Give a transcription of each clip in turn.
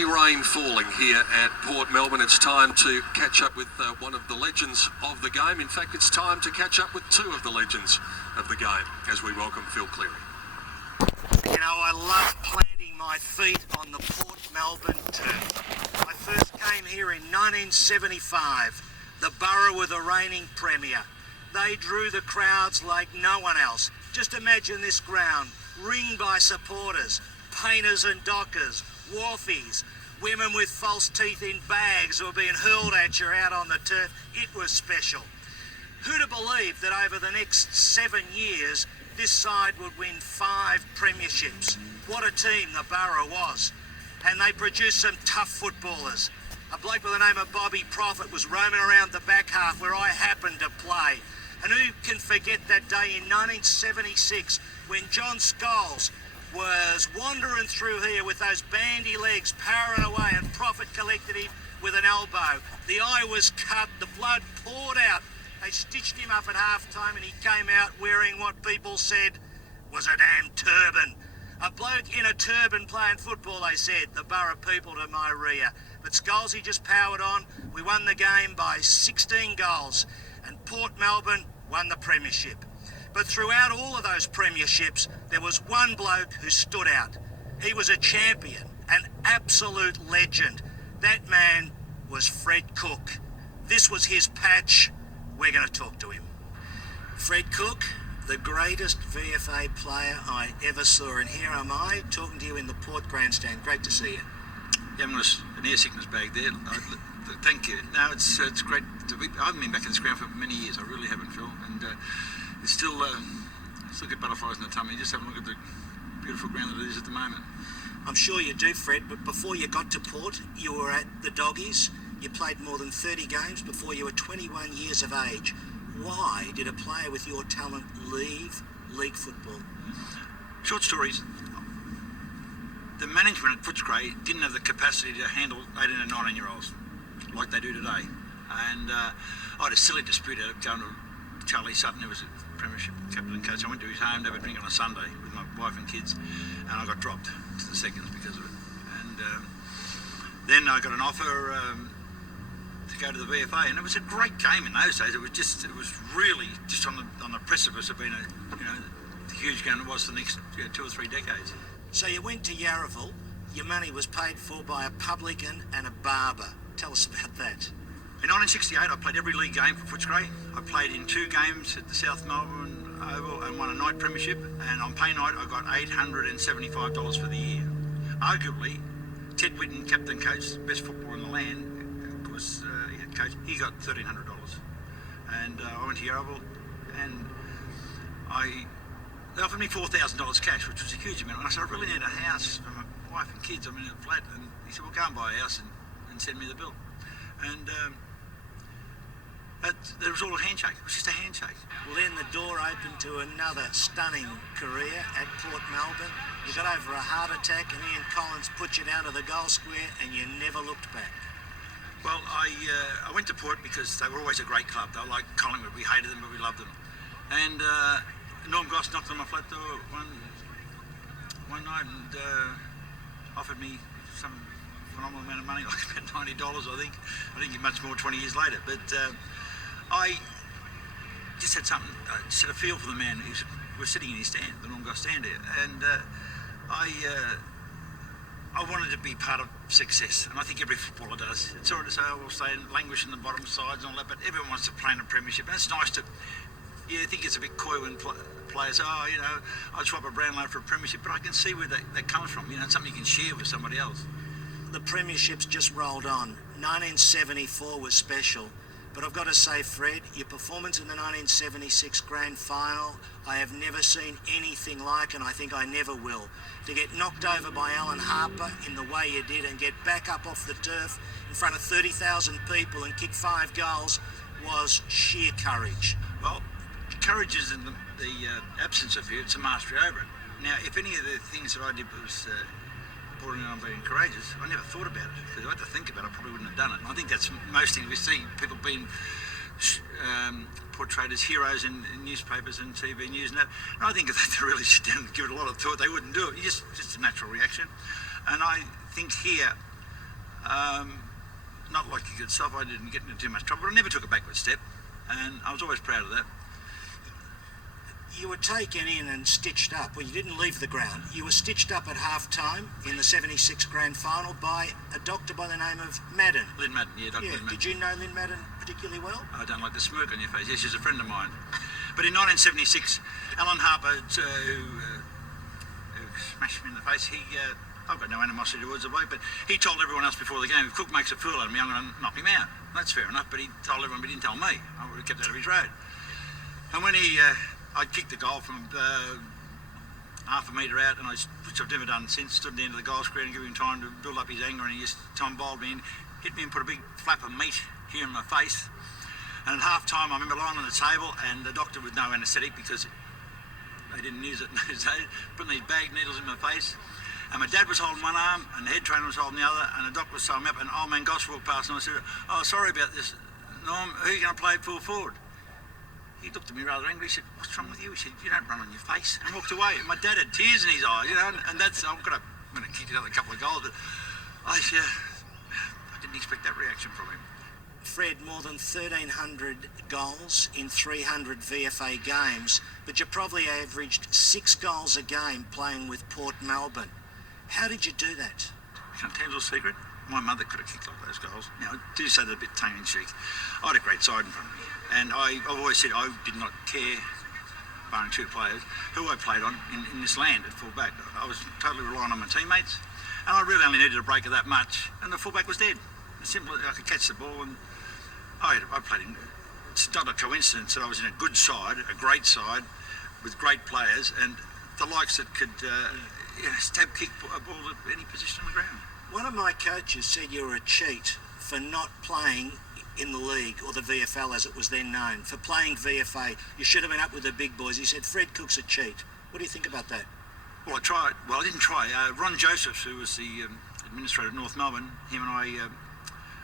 only rain falling here at Port Melbourne. It's time to catch up with one of the legends of the game. In fact, it's time to catch up with two of the legends of the game as we welcome Phil Cleary. You know, I love planting my feet on the Port Melbourne turf. I first came here in 1975. The borough were the reigning premier. They drew the crowds like no one else. Just imagine this ground, ringed by supporters, painters and dockers, wharfies, women with false teeth in bags who were being hurled at you out on the turf. It was special. Who'd have believed that over the next 7 years, this side would win 5 premierships? What a team the borough was. And they produced some tough footballers. A bloke by the name of Bobby Prophet was roaming around the back half where I happened to play. And who can forget that day in 1976 when John Scholes was wandering through here with those bandy legs powering away and Prophet collected him with an elbow. The eye was cut, the blood poured out. They stitched him up at half-time and he came out wearing what people said was a damn turban. A bloke in a turban playing football, they said, the borough people to my rear. But Scholes, he just powered on. We won the game by 16 goals and Port Melbourne won the premiership. But throughout all of those premierships, there was one bloke who stood out. He was a champion, an absolute legend. That man was Fred Cook. This was his patch. We're going to talk to him. Fred Cook, the greatest VFA player I ever saw. And here am I talking to you in the Port Grandstand. Great to see you. Yeah, I'm an air sickness bag there. Thank you. No, it's great to be. I haven't been back in this ground for many years. I really haven't, Phil. And it's still get butterflies in the tummy. Just have a look at the beautiful ground that it is at the moment. I'm sure you do, Fred, but before you got to Port, you were at the Doggies. You played more than 30 games before you were 21 years of age. Why did a player with your talent leave league football? Short stories. The management at Footscray didn't have the capacity to handle 18 and 19-year-olds like they do today. And I had a silly dispute out of going to Charlie Sutton, who was a premiership captain and coach. I went to his home to have a drink on a Sunday with my wife and kids, and I got dropped to the seconds because of it. And then I got an offer to go to the VFA, and it was a great game in those days. It was really just on the precipice of being the huge game it was for the next 2 or 3 decades. So you went to Yarraville. Your money was paid for by a publican and a barber. Tell us about that. In 1968, I played every league game for Footscray. I played in 2 games at the South Melbourne Oval and won a night premiership. And on pay night, I got $875 for the year. Arguably, Ted Whitten, captain coach, best footballer in the land, of course, head coach, he got $1,300. And I went to Yarraville, and they offered me $4,000 cash, which was a huge amount. And I said, I really need a house for my wife and kids. I'm in a flat. And he said, well, go and buy a house and send me the bill. And there was all a handshake. It was just a handshake. Well, then the door opened to another stunning career at Port Melbourne. You got over a heart attack and Ian Collins put you down to the goal square and you never looked back. Well, I went to Port because they were always a great club. They were like Collingwood. We hated them, but we loved them. And Norm Goss knocked on my flat door one night and offered me some phenomenal amount of money, like about $90, I think. I didn't get much more 20 years later, but I just had something, I just had a feel for the man. He was sitting in his stand, the Norm Goss stand there, and I wanted to be part of success, and I think every footballer does. It's all right to say, we'll stay and languish in the bottom sides and all that, but everyone wants to play in a premiership, and it's nice to, I think it's a bit coy when players say, I'd swap a Brownlow for a premiership, but I can see where that comes from. It's something you can share with somebody else. The premierships just rolled on. 1974 was special. But I've got to say, Fred, your performance in the 1976 Grand Final, I have never seen anything like, and I think I never will. To get knocked over by Alan Harper in the way you did and get back up off the turf in front of 30,000 people and kick 5 goals was sheer courage. Well, courage is in the absence of fear. It's a mastery over it. Now, if any of the things that I did was bordering on being courageous, I never thought about it. Because if I had to think about it, I probably wouldn't have done it. And I think that's most things we see, people being portrayed as heroes in newspapers and TV news and that. And I think if they really sit down and give it a lot of thought, they wouldn't do it. It's just a natural reaction. And I think here, Not like your good self, I didn't get into too much trouble, but I never took a backward step, and I was always proud of that. You were taken in and stitched up. Well, you didn't leave the ground. You were stitched up at half-time in the 76 grand final by a doctor by the name of Madden. Lynn Madden, yeah, Dr. Yeah, Lynn Madden. did you know Lynn Madden particularly well? I don't like the smirk on your face. Yes, she's a friend of mine. But in 1976, Alan Harper, who smashed me in the face, I've got no animosity towards the bloke, but he told everyone else before the game, if Cook makes a fool out of me, I'm going to knock him out. That's fair enough, but he told everyone, but he didn't tell me. I would have kept out of his road. And when I kicked the goal from half a metre out, and which I've never done since, stood at the end of the goal square and gave him time to build up his anger, and he just Tom bowled me in, hit me and put a big flap of meat here in my face. And at half time, I remember lying on the table, and the doctor with no anaesthetic because they didn't use it in those days, putting these bag needles in my face. And my dad was holding one arm, and the head trainer was holding the other, and the doctor was sewing me up, and old man Goss walked past, and I said, "Oh, sorry about this, Norm, who are you going to play full forward?" He looked at me rather angry. He said, "What's wrong with you?" He said, "You don't run on your face." And walked away. And my dad had tears in his eyes, and that's, I'm going to kick another couple of goals, but I didn't expect that reaction from him. Fred, more than 1,300 goals in 300 VFA games, but you probably averaged 6 goals a game playing with Port Melbourne. How did you do that? Can I tell you a little secret? My mother could have kicked all those goals. Now, I do say that a bit tongue-in-cheek. I had a great side in front of me, and I've always said I did not care, barring 2 players, who I played on in this land at full-back. I was totally relying on my teammates, and I really only needed a break of that much, and the full-back was dead. It's simple. I could catch the ball, and I played in. It's not a coincidence that I was in a good side, a great side, with great players, and the likes that could stab kick a ball at any position on the ground. One of my coaches said you were a cheat for not playing in the league, or the VFL as it was then known. For playing VFA, you should have been up with the big boys. He said Fred Cook's a cheat. What do you think about that? Well, I tried. Well, I didn't try. Ron Josephs, who was the administrator of North Melbourne, him and I,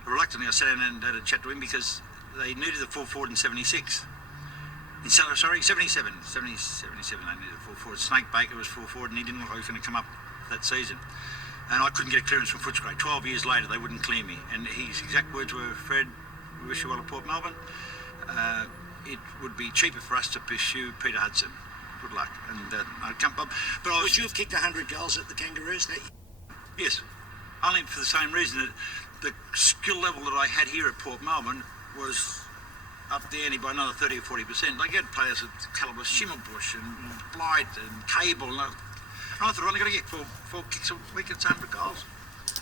reluctantly, I sat down and had a chat to him because they needed the full forward in 76. Sorry, 77. 77 they needed a full forward. Snake Baker was full forward, and he didn't look like he was going to come up that season. And I couldn't get a clearance from Footscray. 12 years later, they wouldn't clear me. And his exact words were, "Fred, we wish you well at Port Melbourne. It would be cheaper for us to pursue Peter Hudson. Good luck." And I'd come up. But I was, Would you have kicked 100 goals at the Kangaroos that year? yes, only for the same reason that the skill level that I had here at Port Melbourne was up the ante by another 30 or 40%. They get players of the calibre of Schimmelbusch and Blight and Cable. And I thought, I'm only going to get four kicks a week at 100 goals.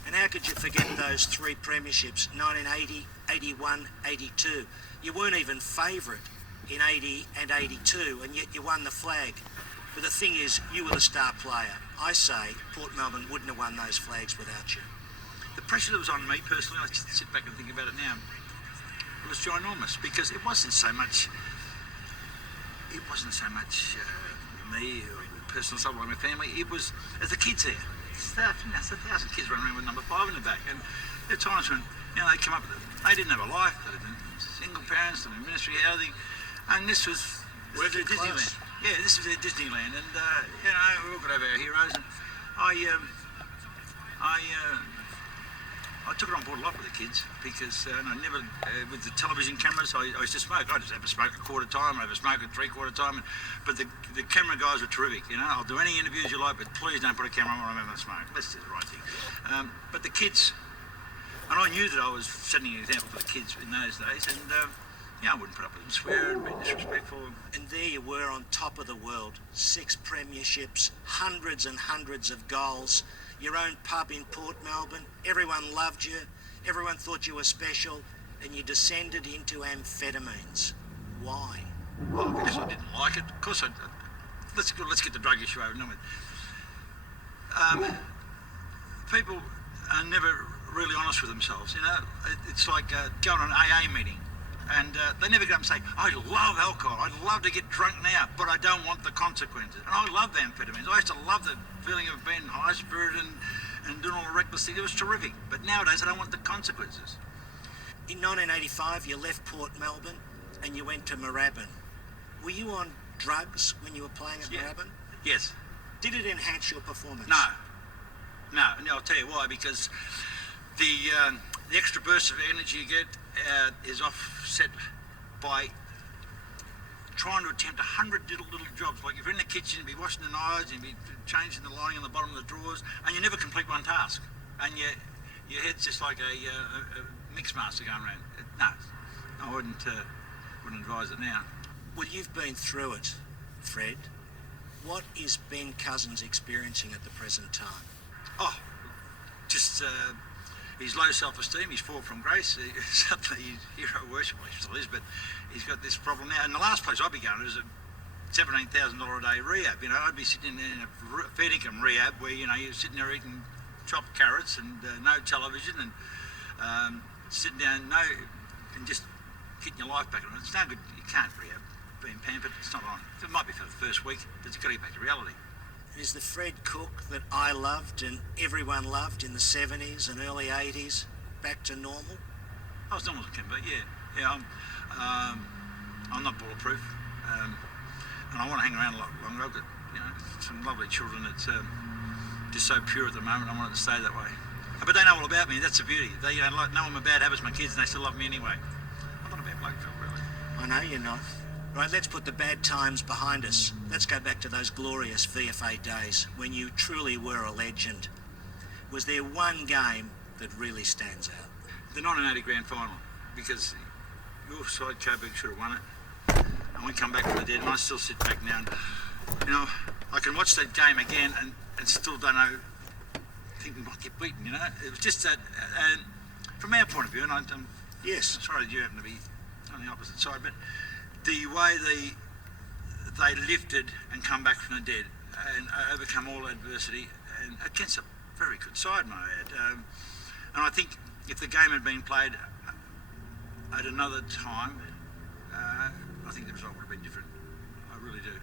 And how could you forget those 3 premierships, 1980, 81, 82? You weren't even favourite in 80 and 82, and yet you won the flag. But the thing is, you were the star player. I say Port Melbourne wouldn't have won those flags without you. The pressure that was on me personally, I just sit back and think about it now, it was ginormous, because it wasn't so much me or personal stuff like my family. It was as the kids there. There's 1,000 kids running around with number 5 in the back, and there are times when they'd come up. They didn't have a life. They lived in single parents, and in ministry housing, and this was Working Disneyland. class. Yeah, this was their Disneyland, and we all got to have our heroes. And I took it on board a lot with the kids because I never, with the television cameras, I used to smoke. I just have a smoke a quarter time, I have a smoke at 3/4 time. But the camera guys were terrific. I'll do any interviews you like, but please don't put a camera on when I'm having a smoke. Let's do the right thing. But the kids, and I knew that I was setting an example for the kids in those days, and I wouldn't put up with them swearing and being disrespectful. And there you were on top of the world. 6 premierships, hundreds and hundreds of goals, your own pub in Port Melbourne. Everyone loved you. Everyone thought you were special. And you descended into amphetamines. Why? Well, because I didn't like it. Of course, let's get the drug issue over and done with. People are never really honest with themselves. It's like going to an AA meeting. And they never go up and say, "I love alcohol, I'd love to get drunk now, but I don't want the consequences." And I love amphetamines. I used to love the feeling of being high-spirited and doing all the reckless things. It was terrific. But nowadays, I don't want the consequences. In 1985, you left Port Melbourne and you went to Moorabbin. Were you on drugs when you were playing at Moorabbin? Yes. Did it enhance your performance? No, I'll tell you why. Because the extra burst of energy you get is offset by trying to attempt 100 little jobs. Like if you're in the kitchen, you'd be washing the knives, you'd be changing the lining on the bottom of the drawers, and you never complete one task. And your head's just like a mix master going around. No, I wouldn't advise it now. Well, you've been through it, Fred. What is Ben Cousins experiencing at the present time? Oh, just his low self-esteem, his fall from grace. Suddenly he's hero worship, well, he still is, but he's got this problem now. And the last place I'd be going is a $17,000 a day rehab. You know, I'd be sitting in a fair income rehab where, you know, you're sitting there eating chopped carrots and no television and sitting down, and just getting your life back on. It's no good. You can't rehab being pampered. It's not on. It might be for the first week, but you've got to get back to reality. Is the Fred Cook that I loved and everyone loved in the 70s and early 80s back to normal? Oh, as normal as it can be, yeah. Yeah, I'm not bulletproof, and I want to hang around a lot longer. I've got, you know, some lovely children that's just so pure at the moment. I want it to stay that way. But they know all about me. That's the beauty. They know all my bad habits, my kids, and they still love me anyway. I'm not a bad bloke, really. I know you're not. Right, let's put the bad times behind us. Let's go back to those glorious VFA days when you truly were a legend. Was there one game that really stands out? The 1980 grand final, because your side, Coburg, should have won it. And we come back from the dead, and I still sit back now and, you know, I can watch that game again and still don't know, think we might get beaten, you know. It was just that, and from our point of view, and I'm Yes. sorry that you happen to be on the opposite side, but the way they lifted and come back from the dead and overcome all adversity and against a very good side, may I add. And I think if the game had been played at another time, I think the result would have been different. I really do.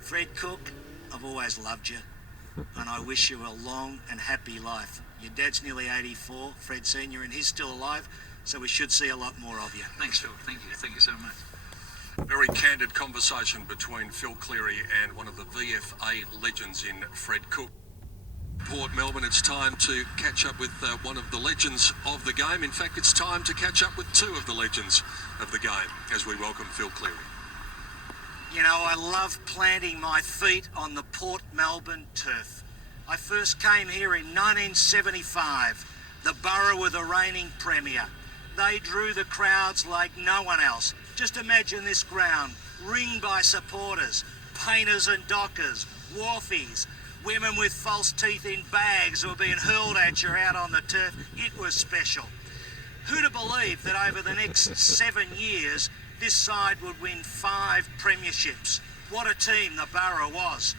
Fred Cook, I've always loved you, and I wish you a long and happy life. Your dad's nearly 84, Fred Senior, and he's still alive, so we should see a lot more of you. Thanks, Phil. Thank you so much. Very candid conversation between Phil Cleary and one of the VFA legends in Fred Cook. Port Melbourne, it's time to catch up with one of the legends of the game. In fact, it's time to catch up with two of the legends of the game as we welcome Phil Cleary. You know, I love planting my feet on the Port Melbourne turf. I first came here in 1975. The borough were the reigning premier. They drew the crowds like no one else. Just imagine this ground, ringed by supporters, painters and dockers, wharfies, women with false teeth in bags who were being hurled at you out on the turf. It was special. Who'd have believed that over the next 7 years, this side would win 5 premierships? What a team the borough was.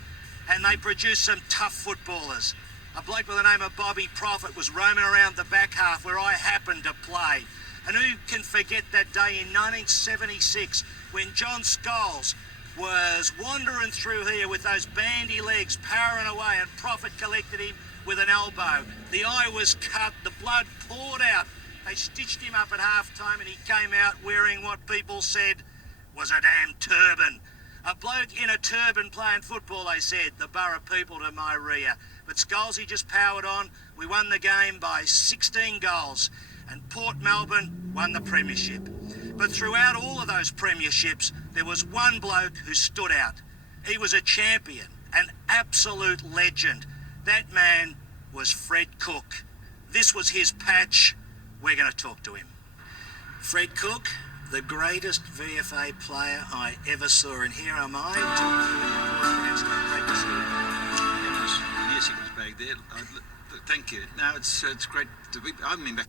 And they produced some tough footballers. A bloke by the name of Bobby Prophet was roaming around the back half where I happened to play. And who can forget that day in 1976 when John Scholes was wandering through here with those bandy legs powering away and Prophet collected him with an elbow. The eye was cut, the blood poured out. They stitched him up at half-time and he came out wearing what people said was a damn turban. A bloke in a turban playing football, they said, the borough people to my rear. But Scholesy just powered on. We won the game by 16 goals. And Port Melbourne won the premiership. But throughout all of those premierships, there was one bloke who stood out. He was a champion, an absolute legend. That man was Fred Cook. This was his patch. We're going to talk to him. Fred Cook, the greatest VFA player I ever saw, and here am I. Yes, he was back there. Thank you. No, it's great to be. I haven't been back.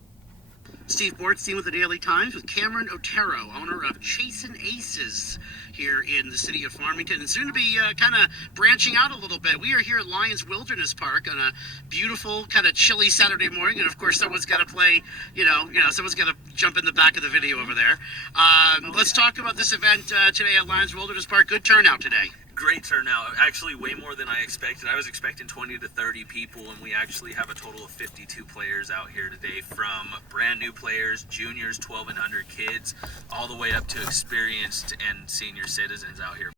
Steve Bortstein with the Daily Times with Cameron Otero, owner of Chasin' Aces here in the city of Farmington, and soon to be kind of branching out a little bit. We are here at Lions Wilderness Park on a beautiful, kind of chilly Saturday morning, and of course someone's got to play, someone's got to jump in the back of the video over there. Let's talk about this event today at Lions Wilderness Park. Good turnout today. Great turnout. Actually, way more than I expected. I was expecting 20 to 30 people, and we actually have a total of 52 players out here today, from brand new players, juniors, 12 and under kids, all the way up to experienced and senior citizens out here.